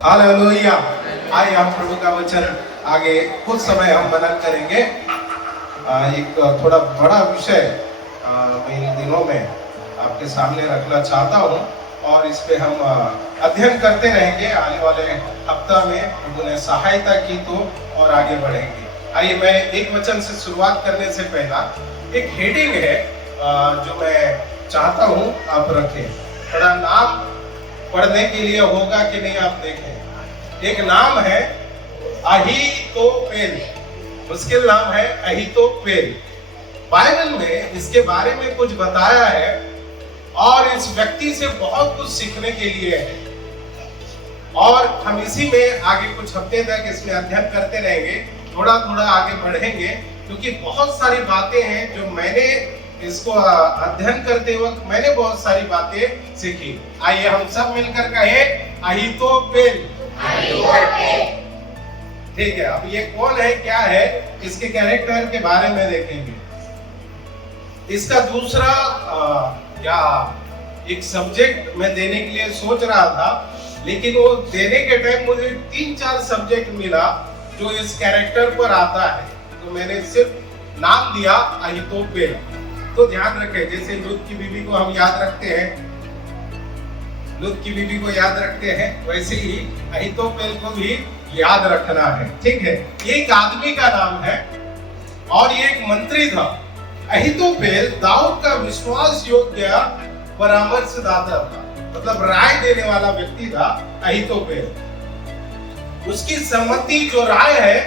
Hallelujah. आइए हम प्रभु का वचन आगे कुछ समय हम मनन करेंगे। एक थोड़ा बड़ा विषय मैं इन दिनों में आपके सामने रखना चाहता हूँ और इस पे हम अध्ययन करते रहेंगे। आने वाले हफ्ता में प्रभु ने सहायता की तो और आगे बढ़ेंगे। आइए मैं एक वचन से शुरुआत करने से पहला एक हेडिंग है जो मैं चाहता हूँ आप रखें। थोड़ा नाम पढ़ने के लिए होगा कि नहीं आप देखें। एक नाम है अहीतोपेल। मुश्किल नाम है अहीतोपेल। बाइबल में इसके बारे में कुछ बताया है और इस व्यक्ति से बहुत कुछ सीखने के लिए है और हम इसी में आगे कुछ हफ्ते तक इसमें अध्ययन करते रहेंगे। थोड़ा थोड़ा आगे बढ़ेंगे क्योंकि बहुत सारी बातें हैं जो मैंने इसको अध्ययन करते वक्त मैंने बहुत सारी बातें सीखी। आइए हम सब मिलकर कहें अहीतोपेल। ठीक है, अब ये कौन है, क्या है, इसके कैरेक्टर के बारे में देखेंगे। इसका दूसरा क्या एक सब्जेक्ट मैं देने के लिए सोच रहा था, लेकिन वो देने के टाइम मुझे 3-4 सब्जेक्ट मिला जो इस कैरेक्टर पर आता है, तो मैंने सिर्फ नाम दिया अहीतोपेल। तो ध्यान रखें, जैसे लूत की बीवी को हम याद रखते हैं, लूत की बीवी को याद रखते हैं, वैसे ही अहीतोपेल को भी याद रखना है। ठीक है, ये एक आदमी का नाम है और ये एक मंत्री था। अहीतोपेल दाऊद का विश्वास योग्य परामर्शदाता था, मतलब राय देने वाला व्यक्ति था अहीतोपेल। उसकी सम्मति जो राय है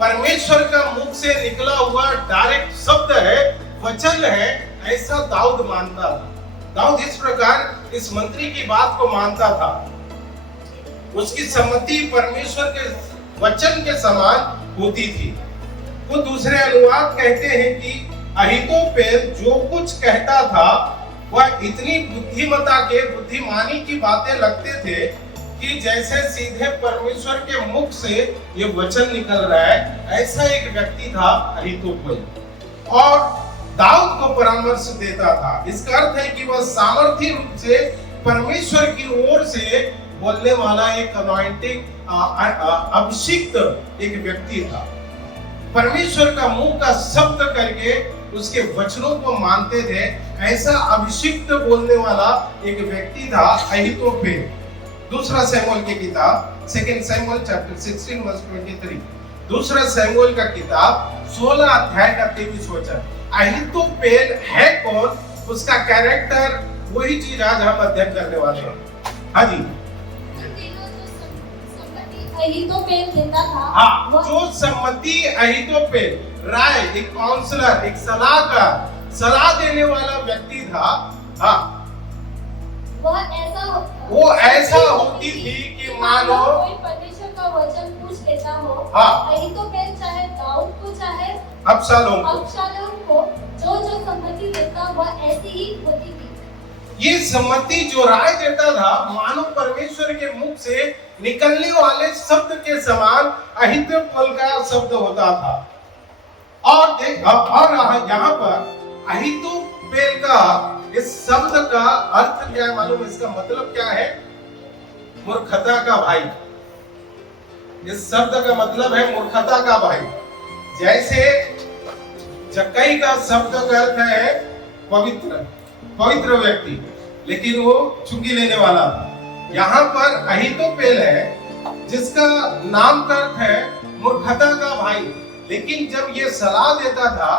परमेश्वर का मुख से निकला हुआ डायरेक्ट शब्द है, वचन है, ऐसा दाऊद मानता था। दाऊद इस प्रकार इस मंत्री की बात को मानता था। उसकी सम्मति परमेश्वर के वचन के समान होती थी। वो दूसरे अनुवाद कहते हैं कि अहीतोपेल जो कुछ कहता था वह इतनी बुद्धिमानी की बातें लगते थे कि जैसे सीधे परमेश्वर के मुख से ये वचन निकल रहा है, ऐसा एक व्यक्ति था अहीतोपेल। और दाऊद को परामर्श देता था। इसका अर्थ है कि वह सामर्थ्य रूप से परमेश्वर की ओर से बोलने वाला एक अनॉइंटिंग अभिषिक्त एक व्यक्ति था। परमेश्वर का मुंह का शब्द करके उसके वचनों को मानते थे, ऐसा अभिषिक्त बोलने वाला एक व्यक्ति था अहीतोपेल। दूसरा शमूएल की किताब 2 शमूएल चैप्टर 16 वर्स 23। दूसरा शमूएल का किताब 16 अध्याय का 23 वचन। अहीतोपेल है कौन, उसका कैरेक्टर, वही चीज आज हम अध्ययन करने वाले हैं। हाँ जी, अहीतोपेल देता था। हाँ, जो सम्मति अहीतोपेल, राय, एक काउंसलर, एक सलाहकार, सलाह देने वाला व्यक्ति था। हाँ, वो ऐसा होती थी कि मानो कोई परमेश्वर का वचन पूछ लेता हो। हाँ, अहीतोपेल चाहे दाऊद को चाहे अबशालोम को जो सम्मति देता वह ऐसी ही होती थी। ये सम्मति जो राय देता था मानो परमेश्वर के मुख से निकलने वाले शब्द के समान अहीतोपेल का शब्द होता था। और यहाँ पर अहीतोपेल का इस शब्द का अर्थ क्या है मालूम? इसका मतलब क्या है? मूर्खता का भाई। इस शब्द का मतलब है मूर्खता का भाई। जैसे जक्कई का शब्द का अर्थ है पवित्र व्यक्ति, लेकिन वो चुंगी लेने वाला था। यहाँ पर अहीतोपेल है जिसका नाम का अर्थ है मूर्खता का भाई, लेकिन जब ये सलाह देता था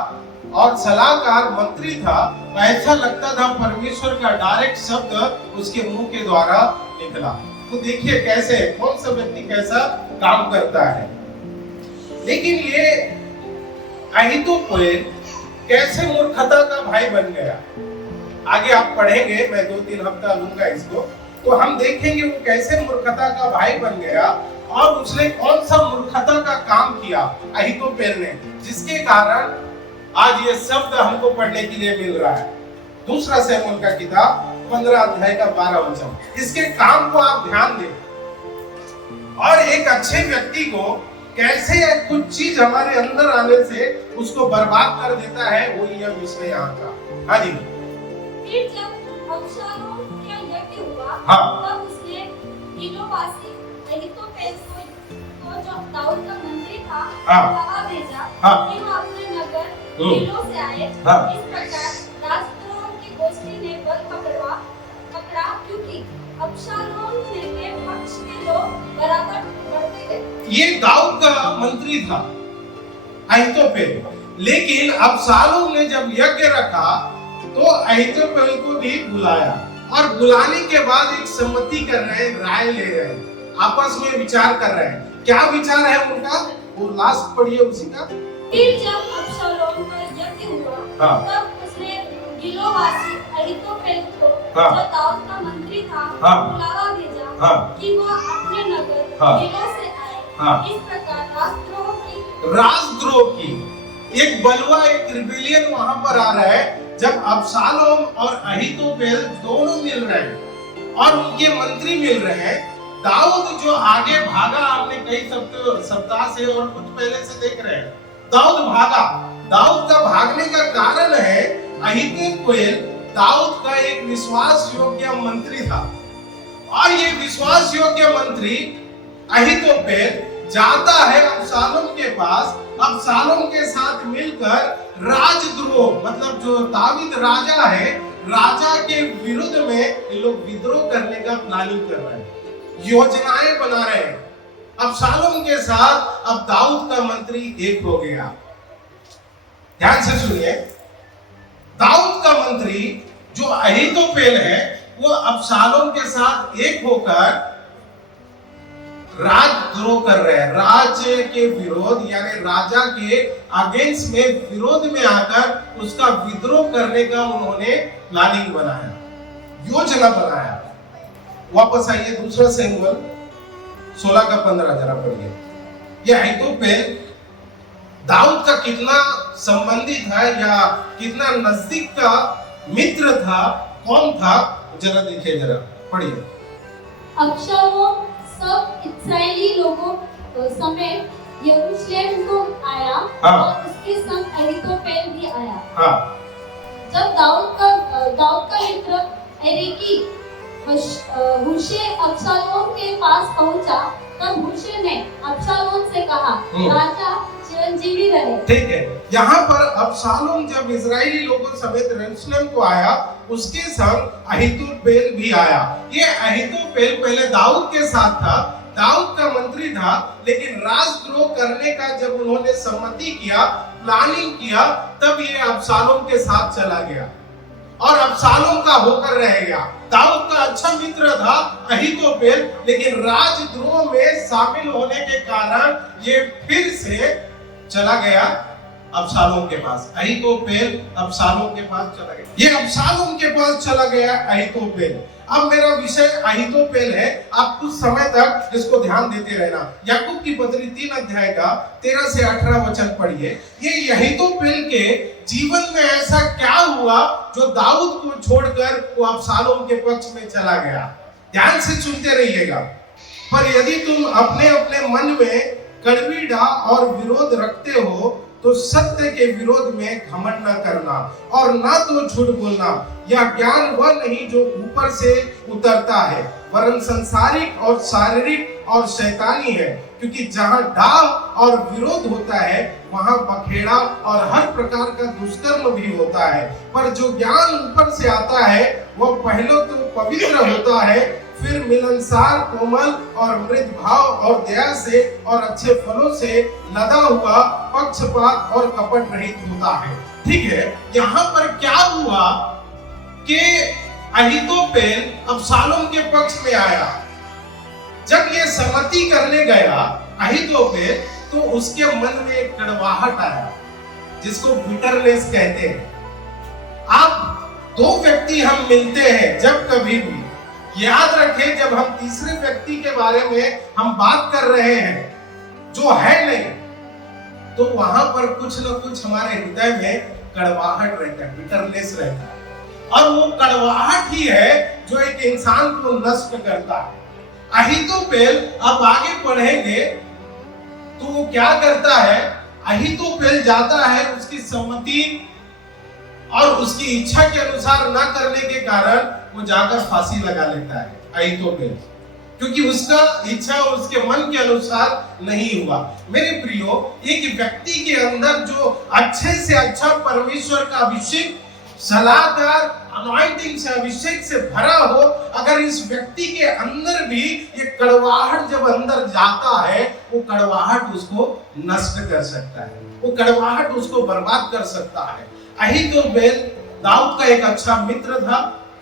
और सलाहकार मंत्री था, ऐसा लगता था परमेश्वर का डायरेक्ट शब्द उसके मुंह के द्वारा निकला। तो देखिए कैसे कौन सा व्यक्ति कैसा काम करता है। लेकिन ये अहीतोपेल कैसे मूर्खता का भाई बन गया, आगे आप पढ़ेंगे, मैं 2-3 हफ्ता लूंगा इसको, तो हम देखेंगे वो कैसे मूर्खता का भाई बन गया और उसने कौन सा मूर्खता का काम किया अहीतोपेल ने, जिसके कारण आज ये शब्द हमको पढ़ने के लिए मिल रहा है। दूसरा शमूएल का किताब 15 अध्याय का 12 वचन। इसके काम को आप ध्यान दें और एक अच्छे व्यक्ति को कैसे कुछ चीज हमारे अंदर आने से उसको बर्बाद कर देता है, वो यह विषय यहाँ का। हाँ जी, फिर जब अबशालोम का यज्ञ हुआ, हाँ, तब उसने गिलोवासी अहीतोपेल को जो दाऊद का मंत्री था हाँ। बुलावा भेजा हाँ। कि वो अपने नगर गिलो से आए। हाँ। इस प्रकार राजद्रोह की गोष्ठी ने बल पकड़ा क्योंकि अबशालोम के पक्ष के लोग बराबर बढ़ते गए। ये दाऊद का मंत्री था अहीतोपेल, लेकिन अबशालोम ने जब यज्ञ रखा तो अहीतोपेल को भी बुलाया और बुलाने के बाद एक सम्मति कर रहे हैं, राय ले रहे हैं, आपस में विचार कर रहे हैं। क्या विचार है उनका, वो लास्ट पढ़िए उसी का। फिर जब अबशालोम का यज्ञ हुआ हाँ। तब उसने गिलोवासी अहीतोपेल को हाँ। जो दाऊद का मंत्री था हाँ। बुलावा भेजा हाँ। कि वो अपने नगर हाँ। गिलो से आए। हाँ। इस प्रकार राजद्रोह की एक बलवा, एक रिबेलियन वहां पर आ रहा है जब अबशालोम और अहीतोपेल दोनों मिल रहे हैं और उनके मंत्री मिल रहे हैं। दाऊद जो आगे भागा, आपने कई सप्ताह से और कुछ पहले से देख रहे हैं, दाऊद भागा। दाऊद का भागने का कारण है अहीतोपेल दाऊद का एक विश्वास योग्य मंत्री था और ये विश्वास योग्य मंत्री अहीतोपेल जाता है अबशालोम के पास, अबशालोम के साथ मिलकर राजद्रोह, मतलब जो दाऊद राजा है, राजा के विरुद्ध में ये लोग विद्रोह करने का प्लानिंग कर रहे हैं, योजनाएं बना रहे हैं। अबशालोम के साथ अब दाऊद का मंत्री एक हो गया। ध्यान से सुनिए, दाऊद का मंत्री जो अहीतोपेल है वो अबशालोम के साथ एक होकर राजद्रोह कर रहे हैं, राज्य के विरोध यानी राजा के अगेंस्ट में, विरोध में आकर उसका विद्रोह करने का उन्होंने प्लानिंग बनाया, योजना बनाया। वापस आइए, दूसरा शमूएल 16:15 जरा पढ़िए। ये अहीतोपेल दाऊद का कितना संबंधी था या कितना नजदीक का मित्र था, कौन था, जरा देखिए, जरा पढ़िए। अबशालोम सब इस्राएली लोगों समेत यरूशलेम को आया। हाँ। और उसके संग अहीतोपेल भी आया। हाँ। जब दाऊद का मित्र एरेकी हुशै अबशालोम के पास पहुंचा तब हुशै ने अबशालोम से कहा, राजा चिरंजीवी रहे। ठीक है, यहाँ पर अबशालोम जब इजरायली लोगों समेत यरूशलेम को आया, उसके संग अहीतोपेल भी आया। ये अहीतोपेल पहले दाऊद के साथ था, दाऊद का मंत्री था, लेकिन राजद्रोह करने का जब उन्होंने सम्मति किया, प्लानिंग किया, तब ये अबशालोम के साथ चला गया और अबशालोम का होकर रह गया। दाऊद का अच्छा मित्र था अहीतोपेल, लेकिन राजद्रोह में शामिल होने के कारण ये फिर से चला गया अबशालोम के पास। अहीतोपेल अबशालोम के पास चला गया, ये अबशालोम के पास चला गया अहीतोपेल। अब मेरा विषय अहीतोपेल है, आप कुछ समय तक इसको ध्यान देते रहना। याकूब की पत्री 3 अध्याय का 13 से 18 वचन पढ़िए। ये अहीतोपेल के जीवन में ऐसा क्या हुआ जो दाऊद को छोड़कर वो अबशालोम के पक्ष में चला गया। ध्यान से सुनते रहिएगा। पर यदि तुम अपने अपने मन में कड़वीड़ा और विरोध रखते हो तो सत्य के विरोध में घमंड न करना और ना तो झूठ बोलना। यह ज्ञान वह नहीं जो ऊपर से उतरता है, वरन संसारिक और शारीरिक और शैतानी है। क्योंकि जहाँ डाह और विरोध होता है वहाँ बखेड़ा और हर प्रकार का दुष्कर्म भी होता है। पर जो ज्ञान ऊपर से आता है वह पहले तो पवित्र होता है, फिर मिलनसार, कोमल और मृद भाव और दया से और अच्छे फलों से लदा हुआ, पक्षपात और कपट रहित होता है। ठीक है, यहाँ पर क्या हुआ कि अहीतोपेल अबशालोम के पक्ष में आया। जब ये सम्मति करने गया अहीतोपेल, तो उसके मन में एक कड़वाहट आया जिसको बिटरनेस कहते हैं। आप दो व्यक्ति हम मिलते हैं जब कभी भी, याद रखें, जब हम तीसरे व्यक्ति के बारे में हम बात कर रहे हैं जो है नहीं, तो वहां पर कुछ न कुछ हमारे हृदय में कड़वाहट रहता है, बिटरनेस रहता है। और वो कड़वाहट ही है जो एक इंसान को नष्ट करता है। अहीतोपेल, अब आगे पढ़ेंगे तो वो क्या करता है, अहीतोपेल जाता है, उसकी सम्मति और उसकी इच्छा के अनुसार ना करने के कारण वो जाकर फांसी लगा लेता है अहीतोपेल। क्योंकि उसका इच्छा और उसके मन के अनुसार नहीं हुआ। मेरे प्रियो, एक व्यक्ति के अंदर जो अच्छे से अच्छा परमेश्वर का अभिषेक, सलाहकार, अनॉइंटिंग से, अभिषेक से भरा हो, अगर इस व्यक्ति के अंदर भी ये कड़वाहट जब अंदर जाता है, वो कड़वाहट उसको नष्ट कर सकता है, वो कड़वाहट उसको बर्बाद कर सकता है। अहीतोपेल दाऊद का एक अच्छा मित्र था,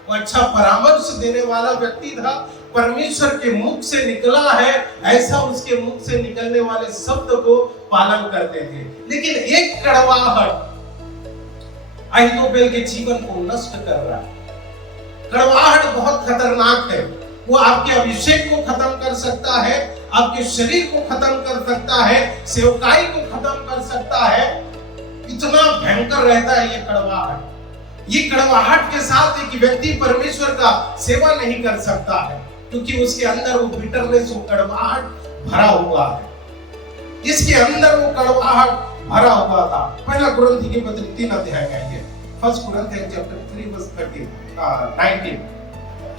वो अच्छा परामर्श देने वाला व्यक्ति था, परमेश्वर के मुख से निकला है ऐसा उसके मुख से निकलने वाले शब्द को पालन करते थे। लेकिन एक कड़वाहट अहीतोपेल के जीवन को नष्ट कर रहा है। कड़वाहट बहुत खतरनाक है, वो आपके अभिषेक को खत्म कर सकता है, आपके शरीर को खत्म कर सकता है, सेवकाई को खत्म कर सकता है। इतना भयंकर रहता है ये कड़वाहट। ये कड़वाहट के साथ एक व्यक्ति परमेश्वर का सेवा नहीं कर सकता है, क्योंकि उसके अंदर वो बिटरनेस, वो कड़वाहट भरा हुआ है। इसके अंदर वो कड़वाहट भरा हुआ था। पहला कुरिन्थी के पत्र 3 अध्याय में आइए, फर्स्ट कुरिन्थियंस चैप्टर 3 वर्स 19।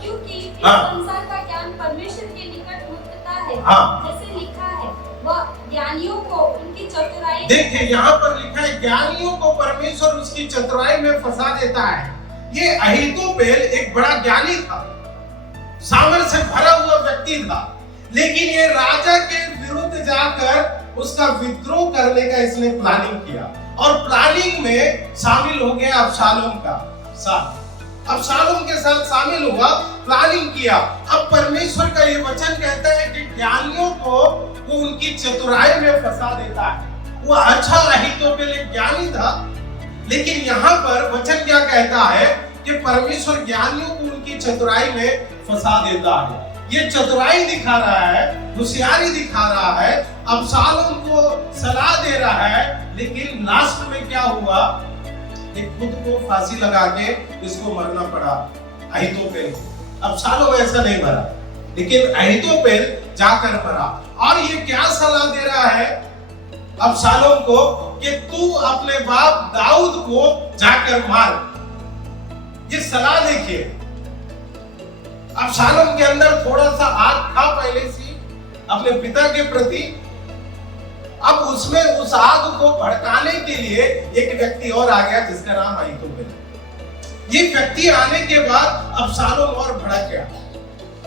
क्योंकि इस संसार का ज्ञान परमेश्वर के निकट मुक्तता है, जैसे लिखा है, वह ज्ञानियों को उनकी चतुराई। देखिए यहाँ पर लिखा है, ज्ञानियों को परमेश्वर उसकी चतुराई में फंसा देता है। ये अहीतोपेल एक बड़ा ज्ञानी था, सामर्थ से भरा हुआ व्यक्ति था, लेकिन ये राजा के विरुद्ध जाकर उसका विद्रोह करने का इसने प्लानिंग किया, और प्लानिंग में शामिल हो गया अबशालोम का साथ। अबशालोम के साथ शामिल हुआ, प्लानिंग किया। अब परमेश्वर का ये वचन कहता है कि ज्ञानियों को वो उनकी चतुराई में फंसा देता है। वो अच्छा अहीतोपेल एक ज्ञानी था, लेकिन यहाँ पर वचन क्या कहता है कि परमेश्वर ज्ञानियों को उनकी चतुराई में फंसा देता है। ये चतुराई दिखा रहा है, होशियारी दिखा रहा है, अबशालोम को सलाह दे रहा है, लेकिन लास्ट में क्या हुआ कि खुद को फांसी लगा के इसको मरना पड़ा अहीतोपेल। अबशालोम ऐसा नहीं मरा, लेकिन अहीतोपेल जाकर मरा। और ये क्या सलाह दे रहा है अबशालोम को कि तू अपने बाप दाऊद को जाकर मार। ये सलाह देखिए, अबशालोम के अंदर थोड़ा सा आग था पहले से अपने पिता के प्रति। अब उसमें उस आग को भड़काने के लिए एक व्यक्ति और आ गया, जिसका नाम अहीतोपेल। ये व्यक्ति आने के बाद अबशालोम और भड़क गया,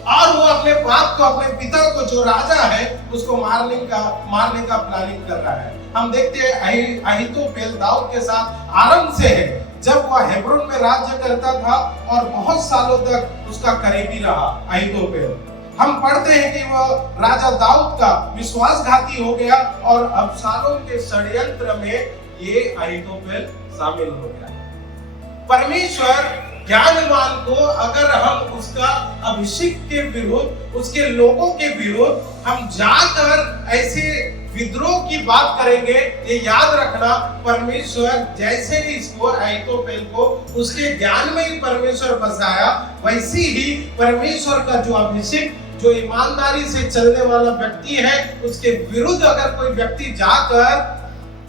और वो अपने बाप को, अपने पिता को, जो राजा है, उसको मारने का प्लानिंग कर रहा है। हम देखते हैं अहीतोपेल दाऊद के साथ आरंभ से है, जब वह हेब्रोन में राज्य करता था, और बहुत सालों तक उसका करीबी रहा अहीतोपेल। हम पढ़ते हैं कि वह राजा दाऊद का विश्वासघाती हो गया, और अबशालोम के षड्यंत्र में ये अहीतोपेल शामिल हो गया। परमेश्वर ज्ञानवान को अगर हम उसका अभिषेक के विरुद्ध, उसके लोगों के विरुद्ध हम जाकर ऐसे विद्रोह की बात करेंगे, ये याद रखना, परमेश्वर जैसे ही इसको अहीतोपेल को उसके ज्ञान में ही परमेश्वर बसाया, वैसे ही परमेश्वर का जो अभिषेक, जो ईमानदारी से चलने वाला व्यक्ति है, उसके विरुद्ध अगर कोई व्यक्ति जाकर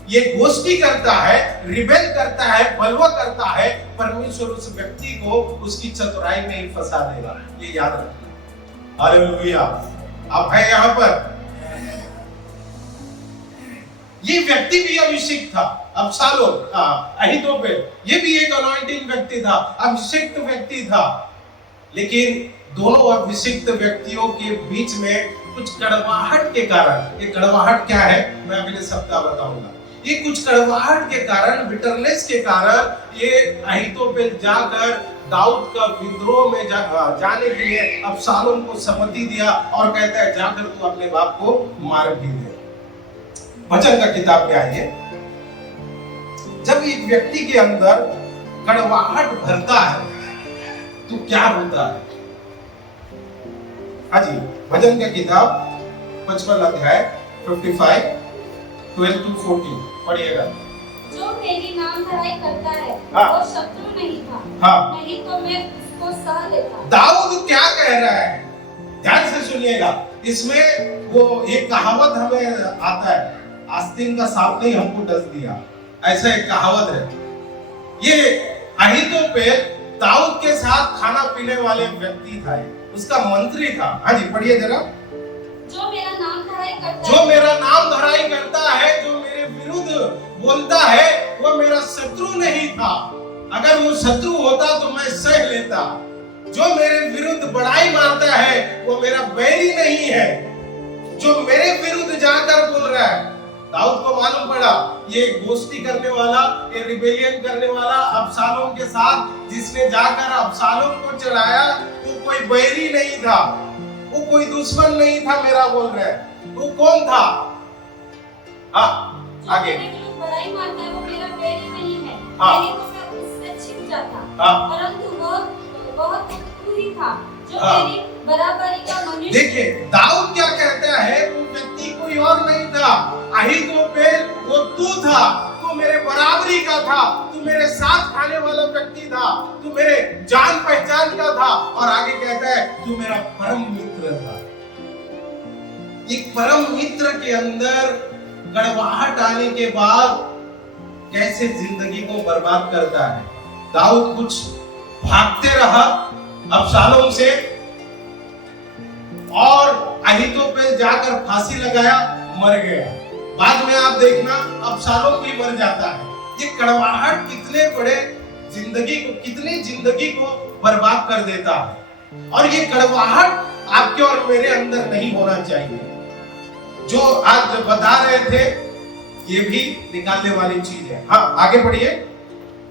ये गोष्ठी करता है, रिबेल करता है, बलवा करता है, परमेश्वर उस व्यक्ति को उसकी चतुराई में ही फंसा देगा। ये याद रखना। हालेलुया। अब है यहाँ पर ये व्यक्ति भी अभिषेक था, अबशालोम, अहीतोपेल, ये भी एक अनॉइंटिंग व्यक्ति था, अभिषिक्त व्यक्ति था, लेकिन दोनों अभिषिक्त व्यक्तियों के बीच में कुछ कड़वाहट के कारण, ये कड़वाहट क्या है मैं अगले सप्ताह बताऊंगा। ये कुछ कड़वाहट के कारण, बिटरनेस के कारण ये अहीतोपेल जाकर दाऊद का विद्रोह में जाने के लिए अबशालोम को सम्मति दिया, और कहता है जाकर तू अपने बाप को मार भी दे। वचन का किताब में आइए। जब एक व्यक्ति के अंदर कड़वाहट भरता है तो क्या होता है? हाँ जी, भजन का किताब 55 अध्याय 55 12 to 14 पढ़िएगा। जो मेरी नाम धराई करता है, वो शत्रु नहीं था, नहीं तो मैं उसको सह लेता। दाऊद क्या कह रहा है, ध्यान से सुनिएगा। इसमें वो एक कहावत हमें आता है, आस्तीन का सांप ने हमको डस दिया, ऐसा एक कहावत है। ये अहीतोपेल दाऊद के साथ खाना पीने वाले व्यक्ति था, उसका मंत्री था। हाँ जी पढ़िए जरा। जो मेरा नाम धराई करता जो मेरा नाम धराई करता है, जो मेरे विरुद्ध बोलता है, वो मेरा शत्रु नहीं था। अगर वो शत्रु होता तो मैं सह लेता। जो मेरे विरुद्ध बड़ाई मारता है वो मेरा बैरी नहीं है। जो मेरे विरुद्ध जाकर बोल रहा है, दाऊद को मालूम पड़ा ये गोष्ठी करने वाला, ये रिबेलियन करने वाला अबशालोम के साथ जिसने जाकर अबशालोम को चढ़ाया, वो कोई बैरी नहीं था, वो कोई दुश्मन नहीं था मेरा, बोल रहा है। वो कौन था? हाँ आगे। बड़ाई मारता है वो मेरा बैरी नहीं है। हाँ। नहीं तो मैं उससे छिप जाता। हाँ। परंतु वह शत्रु ही था जो हाँ। मेरी बराबरी का मनुष्य। देखिए दाऊद क्या कहता है, वो व्यक्ति कोई और नहीं था, अहीतोपेल वो तू था, तू मेरे बराबरी का था, तू मेरे साथ खाने वाला व्यक्ति था, तू मेरे जान पहचान का था। और आगे कहता है तू मेरा परम मित्र था। एक परम मित्र के अंदर कड़वाहट आने के बाद कैसे जिंदगी को बर्बाद करता है। दाऊद कुछ भागते रहा अबशालोम से, और अहीतोपेल जाकर फांसी लगाया, मर गया। बाद में आप देखना अबशालोम भी मर जाता है। ये कड़वाहट कितने बड़े जिंदगी को, कितनी जिंदगी को बर्बाद कर देता है। और ये कड़वाहट आपके और मेरे अंदर नहीं होना चाहिए। जो आज बता रहे थे ये भी निकालने वाली चीज है। हाँ आगे बढ़िए।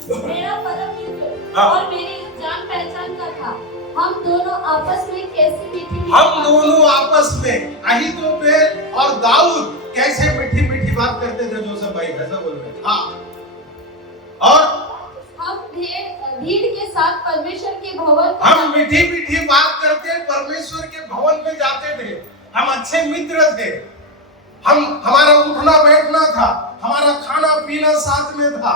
मेरा परम मित्र हाँ। और मेरी जान पहचान का था। हम दोनों आपस में कैसी मीठी हम दोनों आपस में, अहीतोपेल और दाऊद कैसे मीठी मीठी बात करते थे। जोसेफ भाई ऐसा बोल रहे हैं। हाँ। और हम भीड़ के साथ परमेश्वर के भवन हम मीठी मीठी बात करके परमेश्वर के भवन में जाते थे। हम अच्छे मित्र थे। हमारा उठना बैठना था, हमारा खाना पीना साथ में था।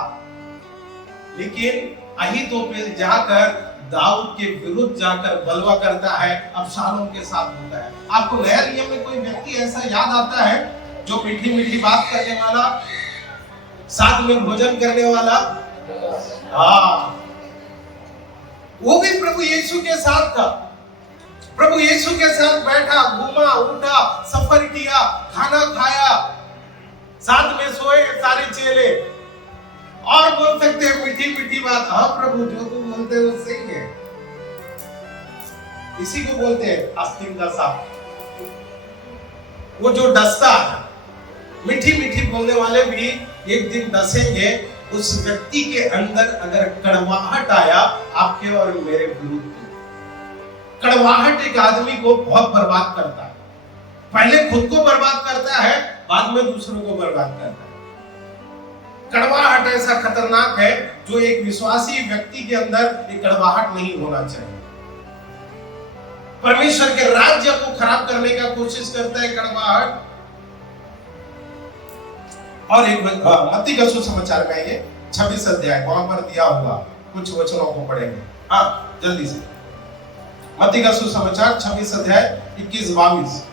लेकिन अहीतोपेल जाकर दाऊद के विरुद्ध जाकर बलवा करता है, अबशालोम के साथ होता है। आपको नया नियम में कोई व्यक्ति ऐसा याद आता है जो मीठी मीठी बात करने वाला, साथ में भोजन करने वाला? हाँ, वो भी प्रभु यीशु के साथ था। प्रभु यीशु के साथ बैठा, घूमा, उठा, सफर किया, खाना खाया, साथ में सोए सारे चेले। और बोल सकते हैं मीठी मीठी बात। हाँ प्रभु जो तुम बोलते हो सही है। इसी को बोलते हैं आस्तीन का सांप। वो जो डसता है, मीठी मीठी बोलने वाले भी एक दिन डसेंगे। उस व्यक्ति के अंदर अगर कड़वाहट आया आपके और मेरे विरुद्ध, कड़वाहट एक आदमी को बहुत बर्बाद करता है। पहले खुद को बर्बाद करता है, बाद में दूसरों को बर्बाद करता है। कड़वाहट ऐसा खतरनाक है जो एक विश्वासी व्यक्ति के अंदर एक कड़वाहट नहीं होना चाहिए। परमेश्वर के राज्य को खराब करने का कोशिश करता है कड़वाहट। और एक मत्ती का सुसमाचार में ये 26 अध्याय वहां पर दिया हुआ, कुछ वचनों को पढ़ेंगे। हाँ जल्दी से, मत्ती का सुसमाचार 26 अध्याय 21-22।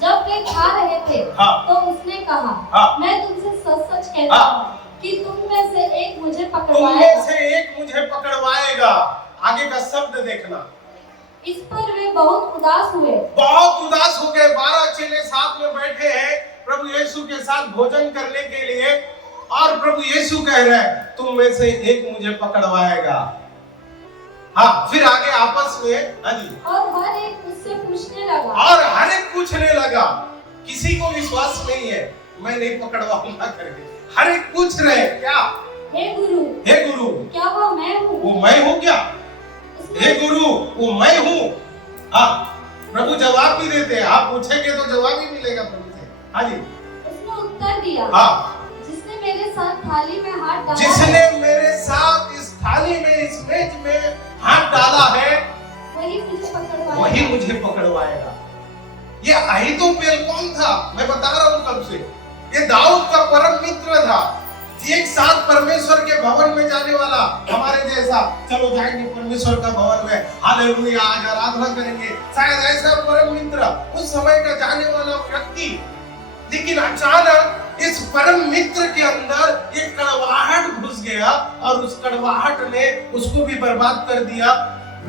जब वे खा रहे थे हाँ। तो उसने कहा, हाँ। मैं तुमसे सच सच कहता हाँ। हूँ कि तुम में से एक मुझे तुम पकड़वाएगा। में से एक मुझे पकड़वाएगा। आगे का शब्द देखना। इस पर वे बहुत उदास हुए। बहुत उदास हो गए। 12 चेले साथ में बैठे हैं प्रभु यीशु के साथ भोजन करने के लिए, और प्रभु यीशु कह रहे हैं तुम में से एक मुझे पकड़वाएगा। हाँ फिर आगे आपस में, हाँ जी, और हर एक उससे पूछने लगा। और हर एक पूछने लगा। किसी को विश्वास नहीं है मैं नहीं पकड़वाऊंगा करके। हर एक पूछ रहे हैं क्या? हे गुरु, हे गुरु, क्या वो मैं हूँ? वो मैं हूँ क्या? हे गुरु, वो मैं हूँ। हाँ प्रभु जवाब भी देते हैं। आप पूछेंगे तो जवाब ही मिलेगा प्रभु से। हाँ जी। उसने उत्तर दिया, हाँ, जिसने मेरे साथ थाली में हाथ डाला, जिसने मेरे साथ इस थाली में, इस मेज में हाथ डाला है, वही मुझे पकड़वाएगा। वही मुझे पकड़वाएगा। ये अहीतोपेल कौन था? मैं बता रहा हूँ कब से। ये दाऊद का परम मित्र था। एक साथ परमेश्वर के भवन में जाने वाला, हमारे जैसा चलो जाएंगे परमेश्वर का भवन में, हालेलुया आज आराधना करेंगे, शायद ऐसा परम मित्र उस समय का जाने वाला व्यक्ति लेकिन अचानक इस परम मित्र के अंदर एक कड़वाहट घुस गया और उस कड़वाहट ने उसको भी बर्बाद कर दिया,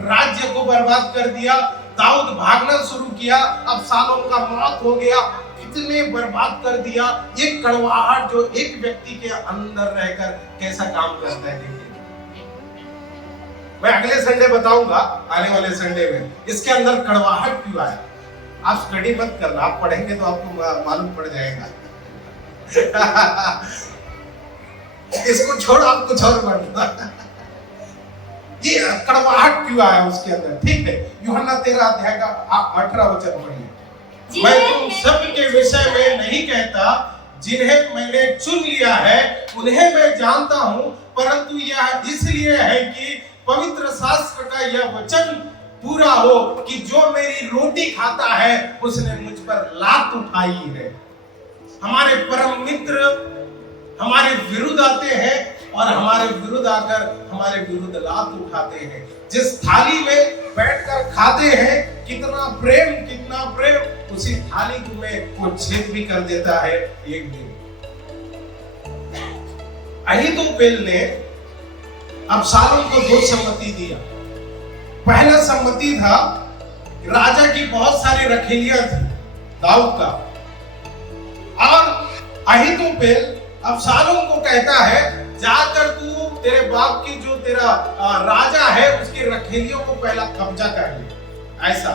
राज्य को बर्बाद कर दिया। दाऊद भागना शुरू किया, अबशालोम का मौत हो गया, कितने बर्बाद कर दिया। ये कड़वाहट जो एक व्यक्ति के अंदर रहकर कैसा काम करता है, देखिए। मैं अगले संडे बताऊंगा, आने वाले संडे में इसके अंदर कड़वाहट क्यों आया। आप स्टडी मत करना, आप पढ़ेंगे तो आपको मालूम पड़ जाएगा। इसको छोड़, आप कुछ और पढ़ना। ये कड़वाहट क्यों आया उसके अंदर, ठीक है। यूहन्ना 13 अध्याय का 18 वचन पढ़िए। मैं तुम सब के विषय में नहीं कहता, जिन्हें मैंने चुन लिया है उन्हें मैं जानता हूं, परंतु यह इसलिए है कि पवित्र शास्त्र का यह वचन पूरा हो कि जो मेरी रोटी खाता है उसने मुझ पर लात उठाई है। हमारे परम मित्र हमारे विरुद्ध आते हैं और हमारे विरुद्ध आकर हमारे विरुद्ध लात उठाते हैं। जिस थाली में बैठकर खाते हैं, कितना प्रेम, उसी थाली में वो छेद भी कर देता है एक दिन। अहीतोपेल ने अबशालोम को 2 सम्मति दिया। पहला सम्मति था, राजा की बहुत सारी रखेलियां थी दाऊद का, और अहीतोपेल अबशालोम को कहता है जाकर तू तेरे बाप की जो तेरा राजा है उसकी रखेलियों को पहला कब्जा कर ले। ऐसा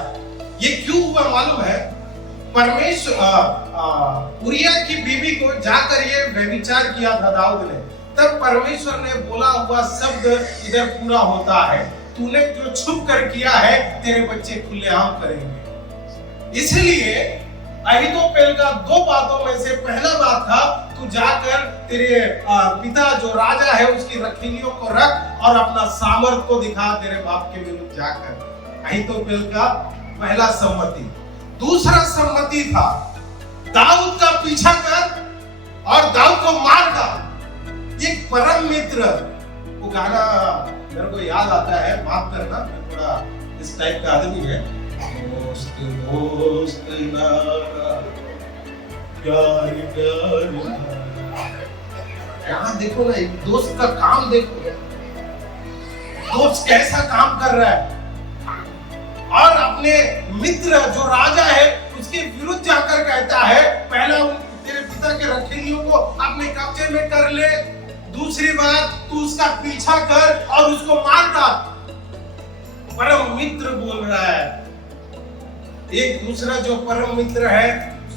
ये क्यों हुआ मालूम है? परमेश्वर उरिया की बीवी को जाकर ये व्यभिचार किया था दाऊद ने, तब परमेश्वर ने बोला हुआ शब्द इधर पूरा होता है, तूने जो छुप कर किया है तेरे बच्चे खुलेआम करेंगे। इसलिए अहीतोपेल का 2 बातों में से पहला बात था, तू जाकर तेरे पिता जो राजा है उसकी रखेलियों को रख और अपना सामर्थ को दिखा तेरे बाप के विरुद्ध जाकर। अहीतोपेल का पहला सम्मति। दूसरा सम्मति था, दाऊद का पीछा कर और दाऊद को मार डाल। एक परम मित्र, वो गाना मेरे को याद आता है, माफ करना मैं थोड़ा इस टाइप का आदमी है। दोस्त दोस्त नारा प्यार प्यार, यहाँ देखो ना, एक दोस्त का काम देखो, दोस्त कैसा काम कर रहा है और अपने मित्र जो राजा है उसके विरुद्ध जाकर कहता है, पहला तेरे पिता के रखेलियों को अपने कब्जे में कर ले, दूसरी बात तू उसका पीछा कर और उसको मार डाल। परम मित्र बोल रहा है। एक दूसरा जो परम मित्र है,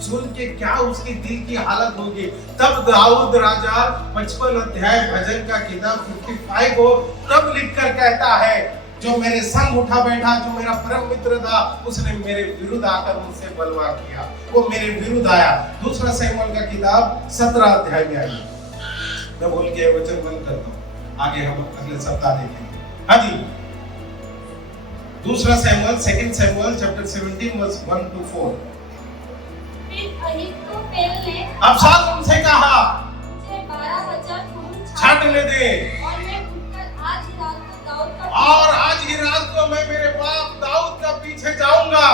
सुन के क्या उसकी दिल की हालत होगी। तब दाऊद राजा 55 अध्याय भजन का किताब 55 को तब लिखकर कहता है, जो मेरे संग उठा बैठा, जो मेरा परम मित्र था, उसने मेरे विरुद्ध आकर मुझसे बलवा किया, वो मेरे विरुद्ध आया। दूसरा शमूएल का किताब 17 अध्याय में आई। मैं बोल के वचन बंद करता हूँ, आगे हम अगले सप्ताह देखेंगे। हाँ जी, दूसरा शमूएल, 2 शमूएल चैप्टर 17 वर्स 1 to 4। फिर अहीतोपेल ने अबशालोम से कहा, मुझे 12 वचन छांटने दे, और मैं उठकर आज ही रात को दाऊद का और आज ही रात को मैं मेरे बाप दाऊद का पीछे जाऊंगा।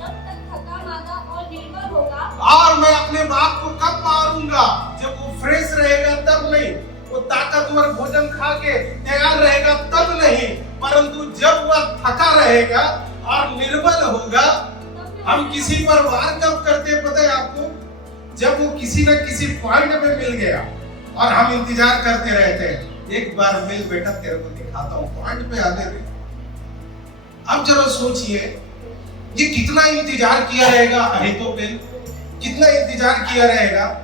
जब तक थका मांदा और निर्बल होगा, और मैं अपने बाप को कब मारूंगा? जब वो फ्रेश रहेगा तब नहीं, वो ताकतवर भोजन खा के तैयार रहेगा तब नहीं, परंतु जब वह थका रहेगा और निर्बल होगा। हम किसी पर वार कब करते हैं पता है आपको? जब वो किसी न किसी पॉइंट पे मिल गया और हम इंतजार करते रहते हैं, एक बार मिल बेटा तेरे को दिखाता हूँ, पॉइंट पे आने दे। अब जरा सोचिए, ये कितना इंतजार किया रहेगा अहीतोपेल, कितना इंतजार किया रहेगा।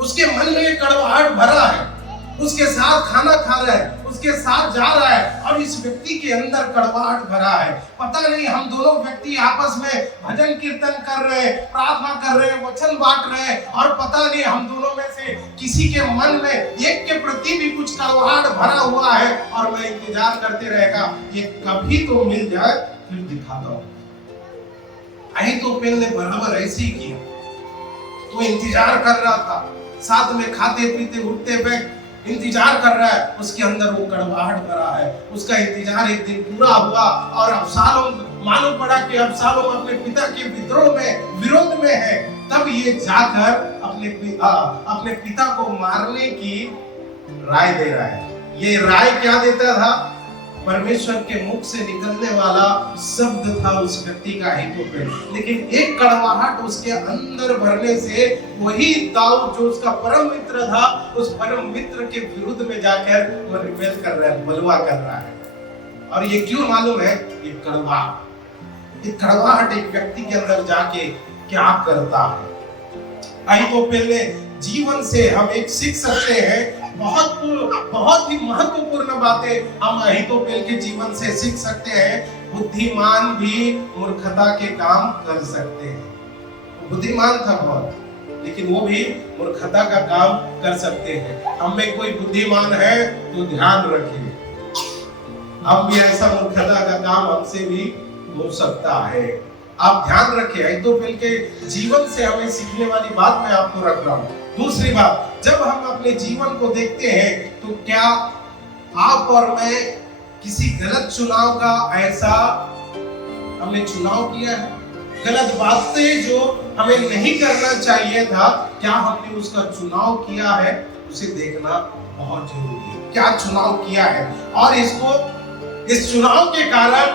उसके मन में कड़वाहट भरा है, उसके साथ खाना खा रहा है, उसके साथ जा रहा है, और इस व्यक्ति के अंदर कड़वाहट भरा है। पता नहीं हम दोनों व्यक्ति आपस में भजन कीर्तन कर रहे हैं, प्रार्थना कर रहे हैं, वचन बांट रहे हैं, और पता नहीं हम दोनों में से किसी के मन में एक के प्रति भी कुछ कड़वाहट भरा हुआ है, और मैं इंतजार करते रहेगा ये कभी तो मिल जाए फिर दिखाता हूं। अहीतोपेल ने बराबर ऐसे ही किया। तो इंतजार कर रहा था, साथ में खाते पीते उठते बैठ इंतजार कर रहा है, उसके अंदर वो कड़वाहट भरा है। उसका इंतजार एक दिन पूरा हुआ और अबशालोम मालूम पड़ा कि अबशालोम अपने पिता के विद्रोह में विरोध में है। तब ये जाकर अपने पिता को मारने की राय दे रहा है। ये राय क्या देता था? परमेश्वर के मुख से निकलने वाला शब्द था उस व्यक्ति का अहीतोपेल। लेकिन एक कड़वाहट उसके अंदर भरने से वही दाऊद जो उसका परम मित्र था, उस परम मित्र के विरुद्ध में जाकर वो रिबेल कर रहा है, बलवा कर रहा है। और ये क्यों मालूम है? ये कड़वाहट एक व्यक्ति के अंदर जाके क्या करता है। अहीतोपेल ने जीवन से हम एक सीख सकते हैं, बहुत ही महत्वपूर्ण बातें हम अहीतोपेल के जीवन से सीख सकते हैं। बुद्धिमान भी मूर्खता के काम कर सकते हैं। बुद्धिमान था बहुत, लेकिन वो भी मूर्खता का काम कर सकते हैं। हम में कोई बुद्धिमान है तो ध्यान रखिए, हम भी ऐसा मूर्खता का काम हमसे भी हो सकता है। आप ध्यान रखिए, अहीतोपेल के जीवन से हमें सीखने वाली बात मैं आपको रख रहा हूं। दूसरी बात, जब हम अपने जीवन को देखते हैं तो क्या आप और मैं किसी गलत चुनाव का ऐसा हमने चुनाव किया है? गलत बातें जो हमें नहीं करना चाहिए था, क्या हमने उसका चुनाव किया है? उसे देखना बहुत जरूरी है, क्या चुनाव किया है। और इस चुनाव के कारण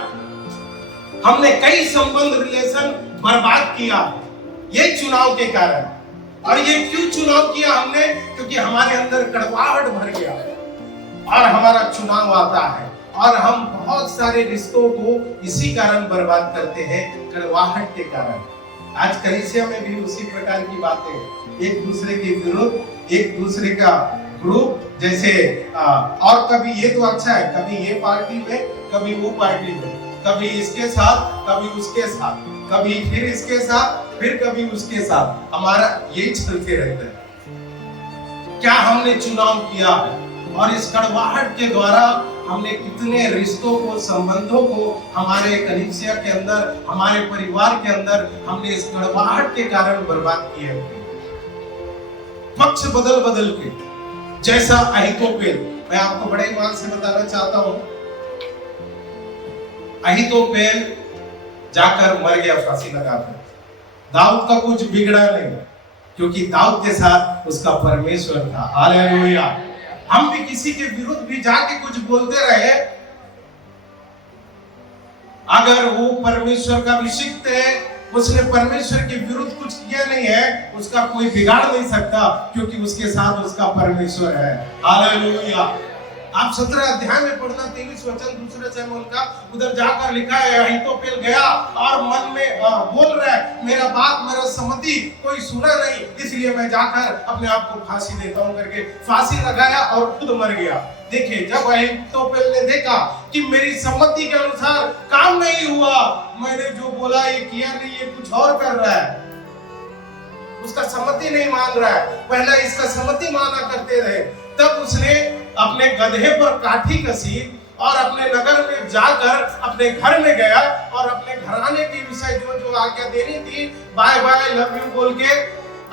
हमने कई संबंध रिलेशन बर्बाद किया ये चुनाव के कारण। और ये क्यों चुनाव किया हमने? क्योंकि हमारे अंदर कड़वाहट भर गया और हमारा चुनाव आता है और हम बहुत सारे रिश्तों को इसी कारण बर्बाद करते हैं, कड़वाहट के कारण। आज कलीसिया में भी उसी प्रकार की बातें, एक दूसरे के विरुद्ध, एक दूसरे का ग्रुप, जैसे और कभी ये तो अच्छा है, कभी ये पार्टी में, कभी वो पार्टी में, कभी इसके साथ, कभी उसके साथ, कभी फिर इसके साथ, फिर कभी उसके साथ, हमारा यही चलते रहता है। क्या हमने चुनाव किया है? और इस कड़वाहट के द्वारा हमने कितने रिश्तों को, संबंधों को हमारे कलीसिया के अंदर, हमारे परिवार के अंदर हमने इस कड़वाहट के कारण बर्बाद किया है। पक्ष बदल बदल के, जैसा अहीतोपेल, मैं आपको बड़े ईमान से बताना चाहता हूं, अहीतोपेल जाकर मर गया फांसी लगाकर। दाऊद का कुछ बिगड़ा नहीं, क्योंकि दाऊद के साथ उसका परमेश्वर था। हालेलुया। हम भी किसी के विरुद्ध भी जाके कुछ बोलते रहे, अगर वो परमेश्वर का अभिषिक्त है, उसने परमेश्वर के विरुद्ध कुछ किया नहीं है, उसका कोई बिगाड़ नहीं सकता, क्योंकि उसके साथ उसका परमेश्वर है। हालेलुया। आप 17 अध्याय में पढ़ना, 23 वचन दूसरे शमूएल का, उधर जाकर लिखा है अहीतोपेल गया और मन में बोल रहा है, मेरा बात, मेरा सम्मति कोई सुना नहीं, इसलिए मैं जाकर अपने आप को फांसी देता हूं करके फांसी लगाया और खुद मर गया। देखिए, जब अहीतोपेल ने देखा कि मेरी सम्मति के अनुसार काम नहीं हुआ, मैंने जो बोला ये किया नहीं, ये कुछ और कर रहा है, उसका सम्मति नहीं मान रहा है, पहले इसका सम्मति माना करते रहे, तब उसने अपने गधे पर काठी कसी और अपने नगर में जाकर अपने घर में गया और अपने घराने के विषय जो आज्ञा देनी थी, बाय बाय लव यू बोल के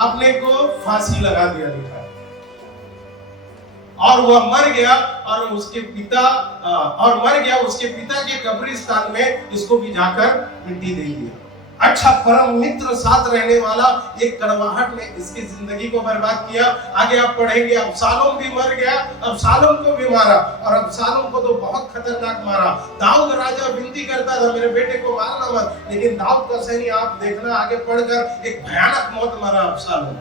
अपने को फांसी लगा दिया लिखा है। और वह मर गया और उसके पिता के कब्रिस्तान में इसको भी जाकर मिट्टी दे दिया। अच्छा परम मित्र साथ रहने वाला एक कड़वाहट ने इसकी जिंदगी को बर्बाद किया। आगे आप पढ़ेंगे, अबशालोम भी मर गया, अबशालोम को भी मारा, और अबशालोम को तो बहुत खतरनाक मारा। दाऊद राजा विनती करता था, मेरे बेटे को मारना मत, लेकिन दाऊद का सैनी आप देखना आगे पढ़कर, एक भयानक मौत मरा अबशालोम।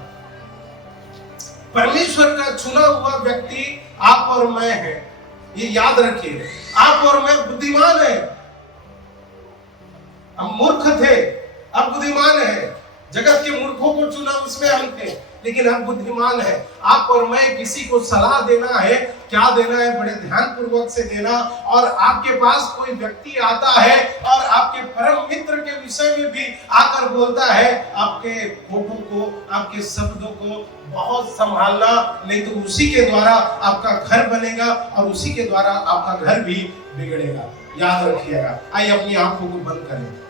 परमेश्वर का चुना हुआ व्यक्ति आप और मैं है, ये याद रखिए। आप और मैं बुद्धिमान है, हम मूर्ख थे, अब बुद्धिमान है। जगत के मूर्खों को चुना, उसमें हम थे, लेकिन हम बुद्धिमान है। आप और मैं किसी को सलाह देना है, क्या देना है, बड़े ध्यान पूर्वक से देना। और आपके पास कोई व्यक्ति आता है और आपके परम मित्र के विषय में भी आकर बोलता है, आपके होठों को, आपके शब्दों को बहुत संभालना, नहीं तो उसी के द्वारा आपका घर बनेगा और उसी के द्वारा आपका घर भी बिगड़ेगा। याद रखिएगा। आइए अपनी आंखों को बंद करें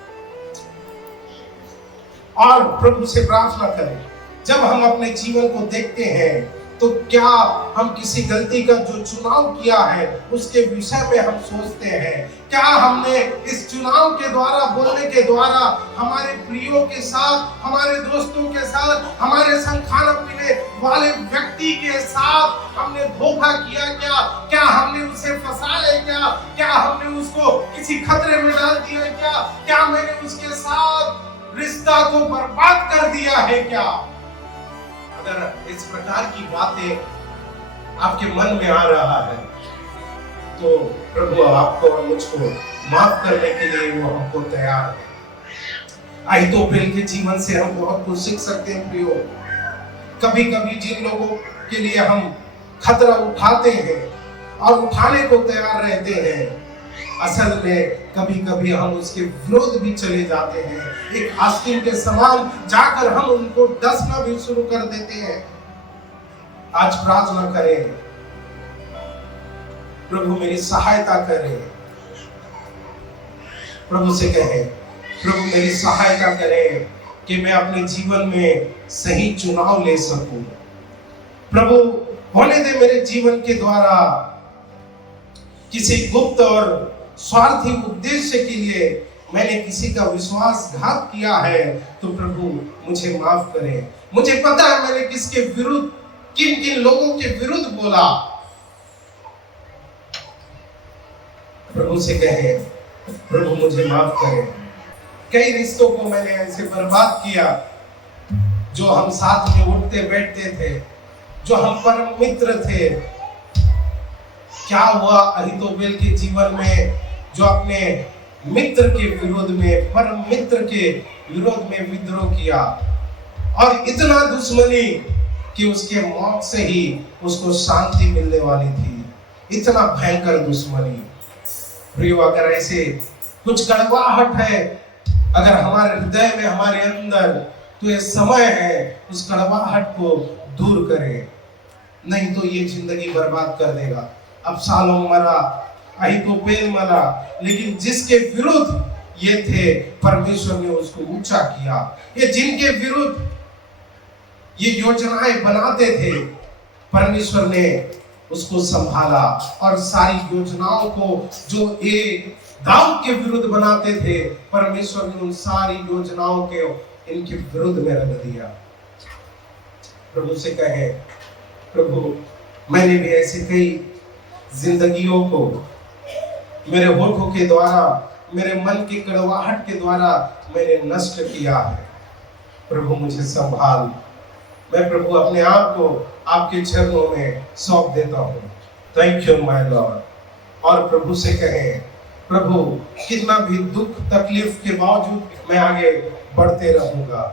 और प्रभु से प्रार्थना करें। जब हम अपने जीवन को देखते हैं तो क्या हम किसी गलती का जो चुनाव किया है उसके विषय में हम सोचते हैं? क्या हमने इस चुनाव के द्वारा, बोलने के द्वारा हमारे प्रियो के साथ, हमारे दोस्तों के साथ, हमारे संग खाना पीने वाले व्यक्ति के साथ हमने धोखा किया क्या? क्या हमने उसे फंसाया क्या? क्या हमने उसको किसी खतरे में डाल दिया क्या? क्या मैंने उसके साथ रिश्ता को बर्बाद कर दिया है क्या? अगर इस प्रकार की बातें आपके मन में आ रहा है तो प्रभु आपको और मुझको माफ करने के लिए वो हमको तैयार है। अहीतोपेल के जीवन से हम बहुत कुछ सीख सकते हैं प्रियो। कभी कभी जिन लोगों के लिए हम खतरा उठाते हैं और उठाने को तैयार रहते हैं, असल में कभी कभी हम उसके विरोध भी चले जाते हैं। एक आस्तीन के समान जाकर हम उनको डसना भी शुरू कर देते हैं। आज प्रार्थना करें, प्रभु मेरी सहायता करे। प्रभु से कहें, प्रभु मेरी सहायता करे कि मैं अपने जीवन में सही चुनाव ले सकूं। प्रभु होने दे मेरे जीवन के द्वारा किसी गुप्त और स्वार्थी उद्देश्य के लिए मैंने किसी का विश्वासघात किया है, तो प्रभु मुझे माफ करें। मुझे पता है मैंने किसके विरुद्ध, किन किन लोगों के विरुद्ध बोला। प्रभु से कहे, प्रभु मुझे माफ करें। कई रिश्तों को मैंने ऐसे बर्बाद किया, जो हम साथ में उठते बैठते थे, जो हम परम मित्र थे। क्या हुआ अहीतोपेल के जीवन में, जो अपने मित्र के विरोध में, परम मित्र के विरोध में विद्रोह किया और इतना दुश्मनी कि उसके मौत से ही उसको शांति मिलने वाली थी। इतना भयंकर दुश्मनी। प्रियो, अगर ऐसे कुछ कड़वाहट है अगर हमारे हृदय में, हमारे अंदर, तो ये समय है उस कड़वाहट को दूर करें, नहीं तो ये जिंदगी बर्बाद कर देगा। अबशालोम मरा, अहीतोपेल मरा, लेकिन जिसके विरुद्ध ये थे, परमेश्वर ने उसको ऊंचा किया। ये जिनके विरुद्ध ये योजनाएं बनाते थे, परमेश्वर ने उसको संभाला। और सारी योजनाओं को जो एक दाऊद के विरुद्ध बनाते थे, परमेश्वर ने उन सारी योजनाओं के इनके विरुद्ध में रख दिया। प्रभु से कहे, प्रभु मैंने भी ऐसे कई जिंदगियों को मेरे होठों के द्वारा, मेरे मन की कड़वाहट के द्वारा मैंने नष्ट किया है। प्रभु मुझे संभाल। मैं प्रभु अपने आप को आपके चरणों में सौंप देता हूँ। Thank you my Lord. और प्रभु से कहें, प्रभु कितना भी दुख तकलीफ के बावजूद मैं आगे बढ़ते रहूंगा।